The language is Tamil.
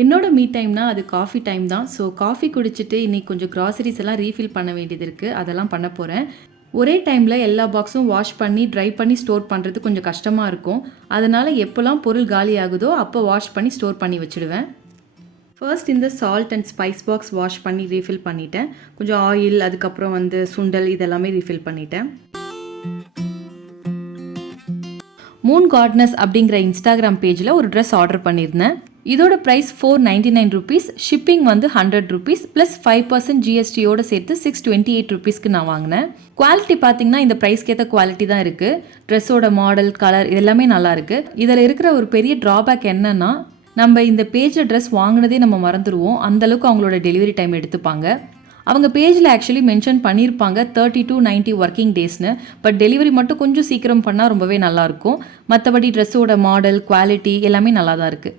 என்னோட மீ டைம்னா அது காஃபி டைம் தான். ஸோ காஃபி குடிச்சிட்டு இன்றைக்கி கொஞ்சம் க்ராசரிஸ் எல்லாம் ரீஃபில் பண்ண வேண்டியது இருக்குது. அதெல்லாம் பண்ண போகிறேன். ஒரே டைமில் எல்லா பாக்ஸும் வாஷ் பண்ணி ட்ரை பண்ணி ஸ்டோர் பண்ணுறது கொஞ்சம் கஷ்டமாக இருக்கும். அதனால் எப்போல்லாம் பொருள் காலி ஆகுதோ அப்போ வாஷ் பண்ணி ஸ்டோர் பண்ணி வச்சுடுவேன். ஃபர்ஸ்ட் இந்த salt and spice box wash பண்ணி ரீஃபில் பண்ணிட்டேன். கொஞ்சம் ஆயில், அதுக்கப்புறம் சுண்டல் இதெல்லாமே ரீஃபில் பண்ணிட்டேன். மூன் கார்ட்னஸ் அப்படிங்கிற இன்ஸ்டாகிராம் பேஜில் ஒரு ட்ரெஸ் ஆர்டர் பண்ணியிருந்தேன். இதோட price 499 rupees, shipping 100 rupees plus 5% ஜிஎஸ்டியோடு சேர்த்து 628 ருபீஸ்க்கு நான் வாங்கினேன். குவாலிட்டி பார்த்தீங்கன்னா இந்த ப்ரைஸ்க்கு ஏற்ற குவாலிட்டி தான் இருக்குது. ட்ரெஸ்ஸோட மாடல், கலர் இதெல்லாமே நல்லா இருக்குது. இதில் இருக்கிற ஒரு பெரிய ட்ராபேக் என்னன்னா, நம்ம இந்த பேஜில் ட்ரெஸ் வாங்கினதே நம்ம மறந்துடுவோம். அந்தளவுக்கு அவங்களோட டெலிவரி டைம் எடுத்துப்பாங்க. அவங்க பேஜில் ஆக்சுவலி மென்ஷன் பண்ணியிருப்பாங்க 30 to 90 ஒர்க்கிங் டேஸ்னு. பட் டெலிவரி மட்டும் கொஞ்சம் சீக்கிரம் பண்ணால் ரொம்பவே நல்லாயிருக்கும். மற்றபடி ட்ரெஸ்ஸோட மாடல், குவாலிட்டி எல்லாமே நல்லா தான் இருக்குது.